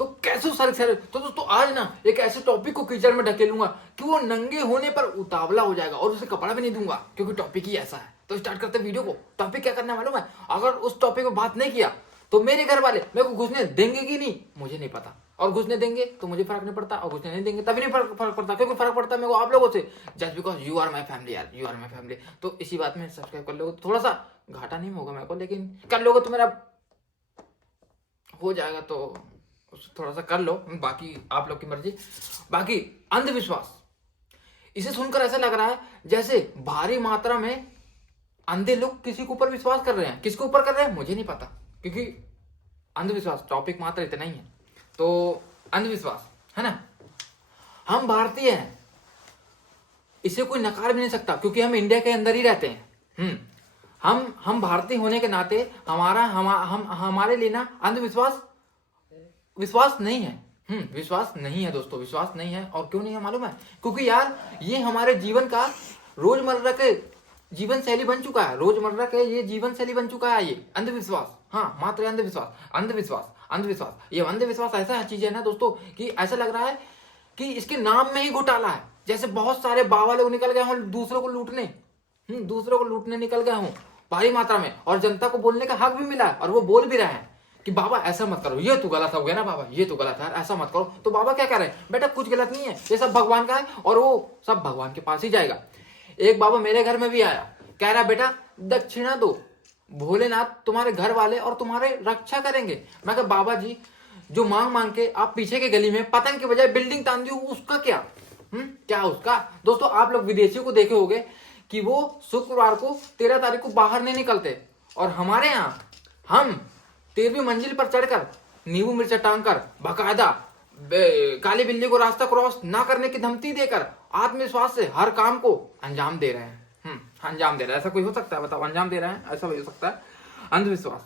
तो कैसे sir sir तो दोस्तों आज ना एक ऐसे टॉपिक को कीचड़ में ढकेलूंगा कि वो नंगे होने पर उतावला हो जाएगा और उसे कपड़ा भी नहीं दूंगा, क्योंकि टॉपिक ही ऐसा है। तो स्टार्ट करते वीडियो को। टॉपिक क्या करना मालूम है? अगर उस टॉपिक पे बात नहीं किया तो मेरे घर वाले मेरे को घुसने देंगे कि नहीं मुझे नहीं पता, और घुसने देंगे तो मुझे फर्क नहीं पड़ता, और घुसने नहीं देंगे तभी नहीं फर्क पड़ता, क्योंकि फर्क पड़ता है मेरे को आप लोगों से, just because you are my family यार, यू आर माई फैमिली। तो इसी बात में सब्सक्राइब कर लोगे तो थोड़ा सा घाटा नहीं होगा मेरे को, लेकिन कर लोगे तो मेरा हो जाएगा, तो थोड़ा सा कर लो, बाकी आप लोग की मर्जी। बाकी अंधविश्वास, इसे सुनकर ऐसा लग रहा है जैसे भारी मात्रा में अंधे लोग किसी के ऊपर विश्वास कर रहे हैं। किसके ऊपर कर रहे हैं मुझे नहीं पता, क्योंकि अंधविश्वास टॉपिक मात्र इतना ही है। तो अंधविश्वास है ना, हम भारतीय हैं, इसे कोई नकार भी नहीं सकता, क्योंकि हम इंडिया के अंदर ही रहते हैं। हम भारतीय होने के नाते हमारे लिए ना अंधविश्वास विश्वास नहीं है। विश्वास नहीं है दोस्तों, विश्वास नहीं है। और क्यों नहीं है मालूम है? क्योंकि यार ये हमारे जीवन का रोजमर्रा के जीवन शैली बन चुका है, रोजमर्रा के ये जीवन शैली बन चुका है ये अंधविश्वास। हाँ, मात्र अंधविश्वास ये अंधविश्वास ऐसा चीज है ना दोस्तों कि ऐसा लग रहा है कि इसके नाम में ही घोटाला है। जैसे बहुत सारे बाबा लोग निकल गए हों दूसरों को लूटने निकल गए हों भारी मात्रा में, और जनता को बोलने का हक भी मिला है, और वो बोल भी रहे हैं कि बाबा ऐसा मत करो, ये तो गलत हो गया ना बाबा, ये तो गलत है, ऐसा मत करो। तो बाबा क्या कह रहे हैं? बेटा कुछ गलत नहीं है, ये सब भगवान का है और वो सब भगवान के पास ही जाएगा। एक बाबा मेरे घर में भी आया, कह रहा बेटा दक्षिणा दो, भोलेनाथ तुम्हारे घर वाले और तुम्हारे रक्षा करेंगे। मैं कहा बाबा जी जो मांग के आप पीछे के गली में पतंग के बजाय बिल्डिंग तान दी, उसका क्या? क्या उसका? दोस्तों आप लोग विदेशियों को देखे होंगे कि वो शुक्रवार को 13 तारीख को बाहर नहीं निकलते, और हमारे यहाँ हम 13वीं मंजिल पर चढ़कर नींबू मिर्चा टांग कर बाकायदा काली बिल्ली को रास्ता क्रॉस ना करने की धमकी देकर आत्मविश्वास से हर काम को अंजाम दे रहे हैं। अंजाम दे रहा है, ऐसा कोई हो सकता है? बताओ, अंजाम दे रहे हैं, ऐसा हो सकता है? अंधविश्वास,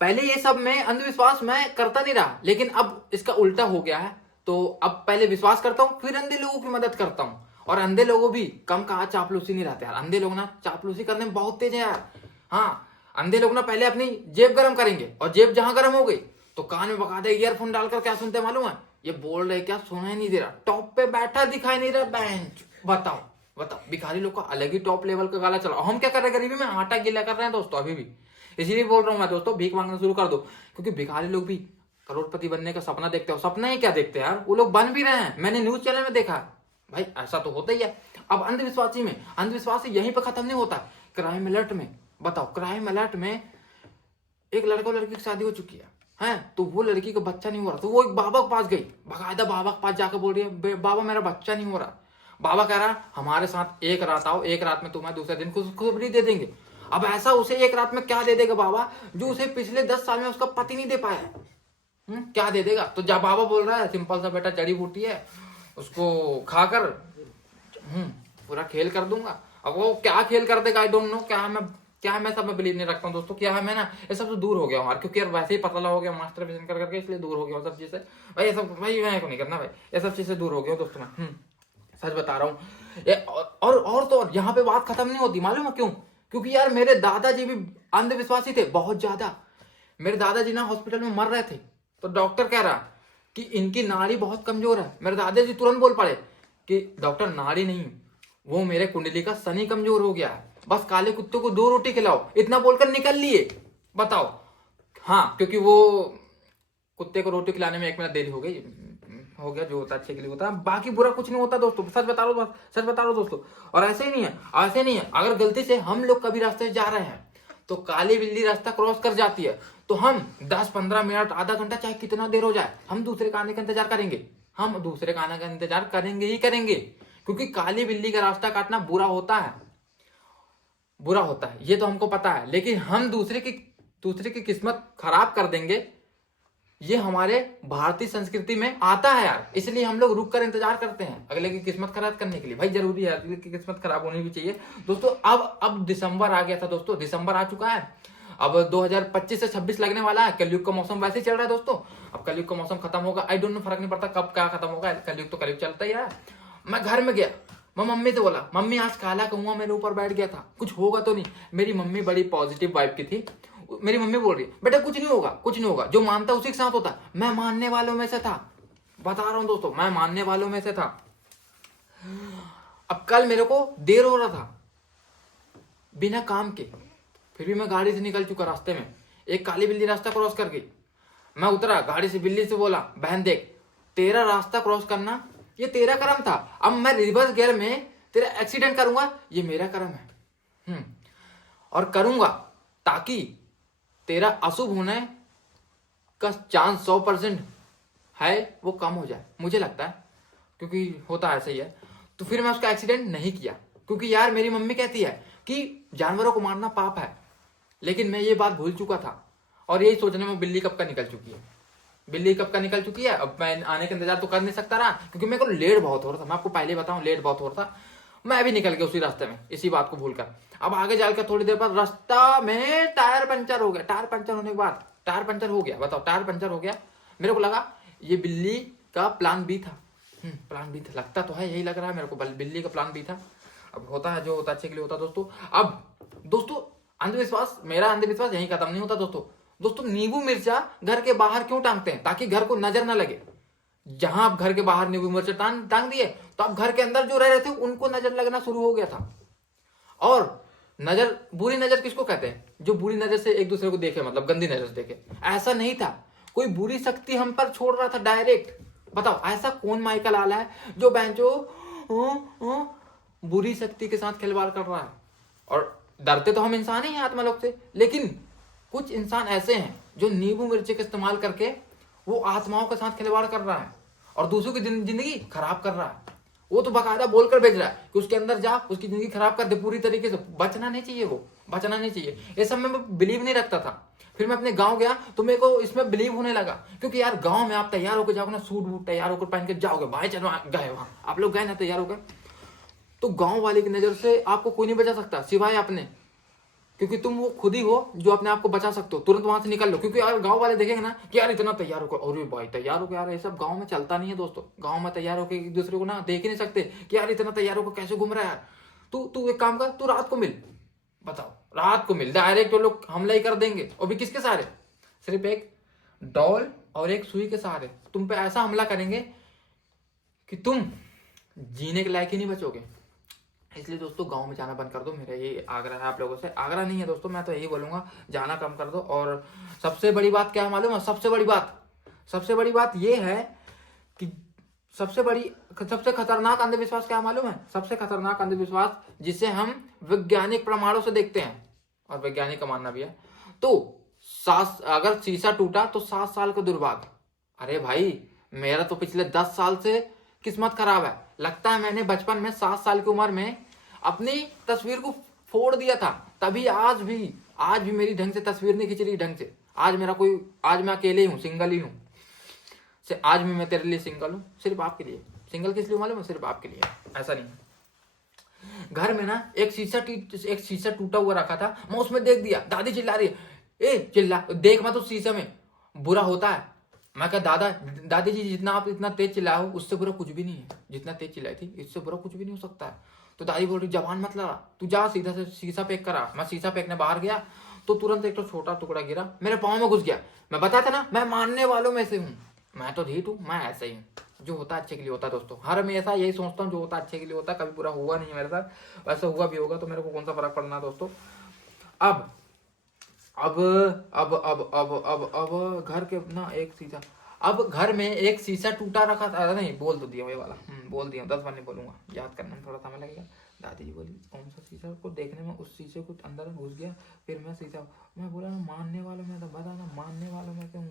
पहले ये सब में अंधविश्वास मैं करता नहीं रहा, लेकिन अब इसका उल्टा हो गया है। तो अब पहले विश्वास करता हूँ, फिर अंधे लोगों की मदद करता हूँ। और अंधे लोगों भी कम कहा चापलूसी नहीं रहते यार, अंधे लोग ना चापलूसी करने में बहुत तेज है यार। हाँ, अंधे लोग ना पहले अपनी जेब गर्म करेंगे, और जेब जहां गर्म हो गई तो कान में बकायदा ईयरफोन डालकर क्या सुनते हैं मालूम है? ये बोल रहे क्या सुनाई नहीं दे रहा, टॉप पे बैठा दिखाई नहीं रहा बेंच। बताओ भिखारी लोग का अलग ही टॉप लेवल का गाला चला। हम क्या कर रहे हैं? गरीबी में आटा गीला कर रहे हैं दोस्तों अभी भी। इसीलिए बोल रहा हूँ मैं दोस्तों, भीख मांगना शुरू कर दो, क्योंकि भिखारी लोग भी करोड़पति बनने का सपना देखते हो। सपना ही क्या देखते हैं यार, वो लोग बन भी रहे हैं, मैंने न्यूज चैनल में देखा। भाई ऐसा तो होता ही है। अब अंधविश्वास यहीं पर खत्म नहीं होता। क्राइम अलर्ट में बताओ, क्राइम अलर्ट में एक लड़का और लड़की की शादी हो चुकी है, तो वो लड़की का बच्चा नहीं हो रहा, तो वो एक बाबा के पास गई, बाकायदा बाबा के पास जाकर बोल रही है बाबा मेरा बच्चा नहीं हो रहा। बाबा कह रहा हमारे साथ एक रात आओ, एक रात में तुम्हें दूसरे दिन खुशखबरी दे देंगे। अब ऐसा उसे एक रात में क्या दे देगा बाबा जो उसे पिछले 10 साल में उसका पति नहीं दे पाया? क्या दे देगा? तो जब बाबा बोल रहा है सिंपल सा बेटा जड़ी बूटी है, उसको खाकर पूरा खेल कर दूंगा। अब वो क्या खेल कर देगा आई डोंट नो। क्या मैं सब में बिलीव नहीं रखता हूँ दोस्तों। क्या है, मैं ना ये सब से दूर हो गया हूँ यार, क्योंकि यार वैसे ही पतला हो गया मास्टरबेशन कर करके, इसलिए दूर हो गया सब चीज से। भाई ये सब भाई मैं को नहीं करना भाई, ये सब चीज से दूर हो गया दोस्तों मैं। सच बता रहा हूँ। और तो और यहाँ पे बात खत्म नहीं होती, मालूम है क्यों? क्योंकि यार मेरे दादाजी भी अंधविश्वासी थे बहुत ज्यादा। मेरे दादाजी ना हॉस्पिटल में मर रहे थे, तो डॉक्टर कह रहा कि इनकी नाड़ी बहुत कमजोर है। मेरे दादाजी तुरंत बोल पड़े कि डॉक्टर नाड़ी नहीं, वो मेरे कुंडली का शनि कमजोर हो गया है, बस काले कुत्ते को 2 रोटी खिलाओ। इतना बोलकर निकल लिए। बताओ। हाँ, क्योंकि वो कुत्ते को रोटी खिलाने में 1 मिनट देरी हो गया, जो होता है अच्छे के लिए होता है, बाकी बुरा कुछ नहीं होता दोस्तों। सच बता रहा हूँ दोस्तों। और ऐसे ही नहीं है, अगर गलती से हम लोग कभी रास्ते से जा रहे हैं तो काली बिल्ली रास्ता क्रॉस कर जाती है, तो हम 10-15 मिनट आधा घंटा चाहे कितना देर हो जाए, हम दूसरे का आने का इंतजार करेंगे ही करेंगे, क्योंकि काली बिल्ली का रास्ता काटना बुरा होता है, ये तो हमको पता है। लेकिन हम दूसरे की किस्मत खराब कर देंगे, ये हमारे भारतीय संस्कृति में आता है यार। इसलिए हम लोग रुक कर इंतजार करते हैं अगले की किस्मत खराब करने के लिए। भाई जरूरी है, अगले की किस्मत खराब होनी भी चाहिए दोस्तों। अब दिसंबर आ गया था दोस्तों, दिसंबर आ चुका है। अब 2025 से 26 लगने वाला है। कलयुग का मौसम वैसे ही चल रहा है दोस्तों। अब कलयुग का मौसम खत्म होगा, आई डोंट नो, फर्क नहीं पड़ता कब क्या खत्म होगा, कलयुग तो कलयुग चलता ही है। मैं घर में गया, मैं मम्मी से बोला मम्मी आज काला कौआ मेरे ऊपर बैठ गया था, कुछ होगा तो नहीं? मेरी मम्मी बड़ी पॉजिटिव वाइब की थी, मेरी मम्मी बोल रही है बेटा कुछ नहीं होगा, कुछ नहीं होगा, जो मानता है उसी के साथ होता है। मैं मानने वालों में से था, बता रहा हूं दोस्तों, मैं मानने वालों में से था। अब कल मेरे को देर हो रहा था बिना काम के, फिर भी मैं गाड़ी से निकल चुका। रास्ते में एक काली बिल्ली रास्ता क्रॉस कर गई। मैं उतरा गाड़ी से, बिल्ली से बोला बहन देख, तेरा रास्ता क्रॉस करना ये तेरा कर्म था, अब मैं रिवर्स गियर में तेरा एक्सीडेंट करूंगा ये मेरा कर्म है। और करूंगा ताकि तेरा अशुभ होने का चांस 100% है वो कम हो जाए, मुझे लगता है, क्योंकि होता ऐसा ही है। तो फिर मैं उसका एक्सीडेंट नहीं किया, क्योंकि यार मेरी मम्मी कहती है कि जानवरों को मारना पाप है, लेकिन मैं ये बात भूल चुका था और यही सोचने में बिल्ली कब का निकल चुकी है। बिल्ली कब का निकल चुकी है। अब मैं आने का इंतजार तो कर नहीं सकता रहा, क्योंकि मेरे को लेट बहुत हो रहा था। मैं आपको पहले बताऊं, लेट बहुत हो रहा था। मैं भी निकल गया उसी रास्ते में, इसी बात को भूलकर। अब आगे जाकर थोड़ी देर बाद रास्ता में टायर पंचर हो गया। टायर पंचर होने के बाद, टायर पंचर हो गया, बताओ, टायर पंचर हो गया। मेरे को लगा ये बिल्ली का प्लान बी था। प्लान बी था, लगता तो है, यही लग रहा है मेरे को, बिल्ली का प्लान बी था। अब होता है जो होता अच्छे के लिए होता दोस्तों। अब दोस्तों अंधविश्वास, मेरा अंधविश्वास यहीं खत्म नहीं होता दोस्तों। दोस्तों नींबू मिर्चा घर के बाहर क्यों टांगते हैं? ताकि घर को नजर ना लगे। जहां आप घर के बाहर नींबू मिर्चा टांग दिए तो अब घर के अंदर जो रह रहे थे उनको नजर लगना शुरू हो गया था। और नजर, बुरी नजर किसको कहते हैं? जो बुरी नजर से एक दूसरे को देखे, मतलब गंदी नजर से देखे। ऐसा नहीं था, कोई बुरी शक्ति हम पर छोड़ रहा था डायरेक्ट। बताओ ऐसा कौन माइकल आला है जो बैंचो बुरी शक्ति के साथ खिलवाड़ कर रहा है? और डरते तो हम इंसान ही हैं आत्मालोक से, लेकिन कुछ इंसान ऐसे हैं जो नींबू मिर्ची का इस्तेमाल करके वो आत्माओं के साथ खिलवाड़ कर रहा है और दूसरों की जिंदगी खराब कर रहा है। वो तो बाकायदा बोलकर भेज रहा है कि उसके अंदर जा, उसकी जिंदगी खराब कर दे पूरी तरीके से। बचना नहीं चाहिए, वो बचना नहीं चाहिए। ये सब मैं बिलीव नहीं रखता था। फिर मैं अपने गांव गया तो मेरे को इसमें बिलीव होने लगा, क्योंकि यार गांव में आप तैयार होकर जाओगे ना, सूट वूट तैयार होकर पहन के जाओगे, भाई चलो गए वहां, आप लोग गए ना तैयार होकर, तो गांव वाले की नजर से आपको कोई नहीं बचा सकता सिवाय अपने, क्योंकि तुम वो खुद ही हो जो अपने आप को बचा सकते हो। तुरंत वहां से निकल लो, क्योंकि यार गांव वाले देखेंगे ना कि यार इतना तैयार होकर, अरे भाई तैयार होकर, यार ये सब गांव में चलता नहीं है दोस्तों। गांव में तैयार होकर एक दूसरे को ना देख ही नहीं सकते कि यार इतना तैयार होकर कैसे घूम रहा है यार। तू एक काम कर, तू रात को मिल, बताओ रात को मिल, डायरेक्ट वो लोग हमला ही कर देंगे। और भी किसके सहारे? सिर्फ एक डॉल और एक सुई के सहारे तुम पे ऐसा हमला करेंगे कि तुम जीने के लायक ही नहीं बचोगे। इसलिए दोस्तों गांव में जाना बंद कर दो, मेरा ये आग्रह है आप लोगों से। आग्रह नहीं है दोस्तों, मैं तो यही बोलूंगा, जाना कम कर दो। और सबसे बड़ी बात क्या है मालूम है? सबसे बड़ी बात ये है कि सबसे खतरनाक अंधविश्वास क्या मालूम है? सबसे खतरनाक अंधविश्वास जिसे हम वैज्ञानिक प्रमाणों से देखते हैं, और वैज्ञानिक का मानना भी है, तो अगर शीशा टूटा तो 7 साल का दुर्भाग्य। अरे भाई मेरा तो पिछले 10 साल से किस्मत खराब है। लगता है मैंने बचपन में 7 साल की उम्र में अपनी तस्वीर को फोड़ दिया था, तभी आज भी मेरी ढंग से तस्वीर नहीं खींच रही ढंग से। आज मैं अकेले ही हूँ, सिंगल ही हूँ। आज भी मैं तेरे लिए सिंगल हूँ, सिर्फ आपके लिए। सिंगल किस लिए मालूम है? सिर्फ आपके लिए, ऐसा नहीं। घर में ना एक शीशा टूटा हुआ रखा था, मैं उसमें देख दिया, दादी चिल्ला रही है, ए चिल्ला देख मत उस शीशे में, बुरा होता है। मैं कहा दादी जी जितना आप इतना तेज चिल्लाए हो उससे बुरा कुछ भी नहीं है, जितना तेज चिल्लाई थी इससे बुरा कुछ भी नहीं हो सकता है। तो दादी बोल रही जबान मत लड़ा, तू जा सीधा से शीशा फेंक करा। मैं शीशा फेंकने बाहर गया तो तुरंत एक तो छोटा टुकड़ा गिरा, मेरे पाँव में घुस गया। मैं बताया था ना, मैं मानने वालों में से हूँ, मैं तो ढीठ हूँ, मैं ऐसा ही हूँ। जो होता है अच्छे के लिए होता है दोस्तों, हर हमेशा यही सोचता हूँ, जो होता है अच्छे के लिए होता है। कभी बुरा हुआ नहीं है मेरे साथ, वैसा हुआ भी होगा तो मेरे को कौन सा फर्क पड़ना है दोस्तों। अब घर के ना एक शीशा, अब घर में एक शीशा टूटा रखा था, नहीं बोल तो दिया ये वाला, बोल दिया, 10 बार नहीं बोलूंगा, याद करने में थोड़ा समय लगेगा। दादी जी बोली कौन सा शीशा, को देखने में उस शीशे को अंदर घुस गया। फिर मैं बोला मानने वालों में था, बता ना मानने वालों में क्यों,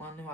मानने वाला